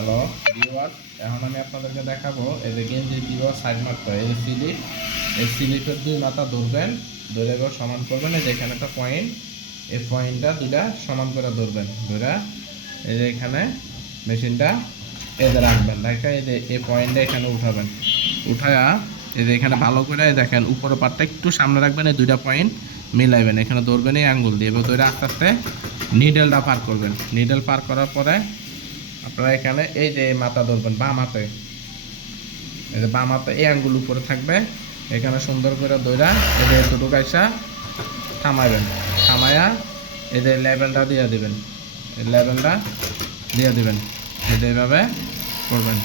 Hello viewer এখন আমি আপনাদেরকে দেখাবো এই যে গেঞ্জি দিব সাইড মারতে এই যে স্লিপ এই স্লিপের দুই মাথা ধরবেন, ধরে এবার সমান করবেন, এই যে এখানে একটা পয়েন্ট এই পয়েন্টটা দুইটা সমান করে ধরবেন, ধরে এই যে এখানে মেশিনটা যে রাখবেন, রেখে এই যে এই পয়েন্টটা এখানে উঠাবেন। উঠায়া এই যে এখানে ভালো করে দেখেন, উপরের পাটটা একটু সামনে রাখবেন, এই দুইটা পয়েন্ট মিলাইবেন। এখানে ধরবেন এই আঙ্গুল দিয়ে, এবার ধরে আস্তে আস্তে নিডেলটা পার করবেন। নিডেল পার করার পরে আপনারা এখানে এই যে মাথা ধরবেন, বাম হাতে। এই যে বাম হাতে এই আঙ্গুল উপরে থাকবে। এখানে সুন্দর করে দইরা এই যে দুটো গাইসা থামাইবেন। থামায়া এই যে লেভেলটা দিয়ে দিবেন। এই লেভেলটা দিয়ে দিবেন। এই যে এইভাবে করবেন।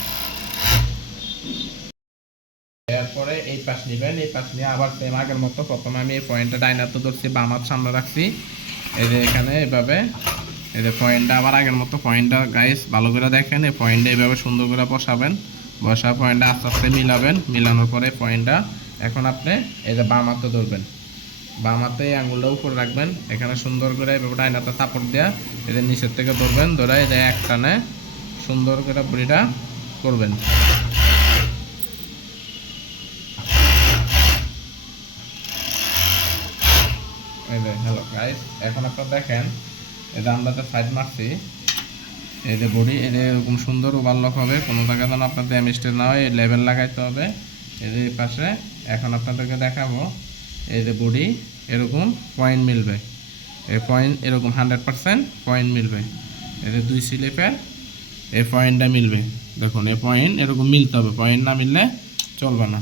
এরপরে এই পাশ নেবেন এই পাশ নিয়ে আবার সেম আগের মতো প্রথমে আমি এই পয়েন্টটা ডাইনাতে ধরছি, বাম হাত সামনে রাখছি। এই যে এখানে এইভাবে এই যে পয়েন্টটা আবার আগের মতো পয়েন্টটা গাইস ভালো করে দেখেন, এই পয়েন্টটা এইভাবে সুন্দর করে বসাবেন। বসা পয়েন্টটা আস্তে আস্তে মিলাবেন। মিলানোর পরে পয়েন্টটা এখন আপনি এই যে বাম হাতে ধরবেন। বাম হাতে এই আঙুলটা উপরে রাখবেন। এখানে সুন্দর করে এইভাবে ডাইনাতে সাপোর্ট দেওয়া এটা নিচের থেকে ধরবেন। ধরে এই যে এক টানে সুন্দর করে বুড়িটা করবেন। এই যে হ্যালো গাইস এখন আপনারা দেখেন যে আমরা সাইড মারছি। যে বডি যে এরকম সুন্দর ওভারলক হবে। কোনো জায়গায় যেন আপনার ড্যামেজটা না হয় লেভেল লাগাইতে হবে। এই পাশে, এখন আপনাদেরকে দেখাবো। এই যে বডি এরকম পয়েন্ট মিলবে। এই পয়েন্ট এরকম হান্ড্রেড পার্সেন্ট পয়েন্ট মিলবে। যে দুই স্লিপের এই পয়েন্টটা মিলবে। দেখুন এই পয়েন্ট এরকম মিলতে হবে। পয়েন্ট না মিললে চলবে না।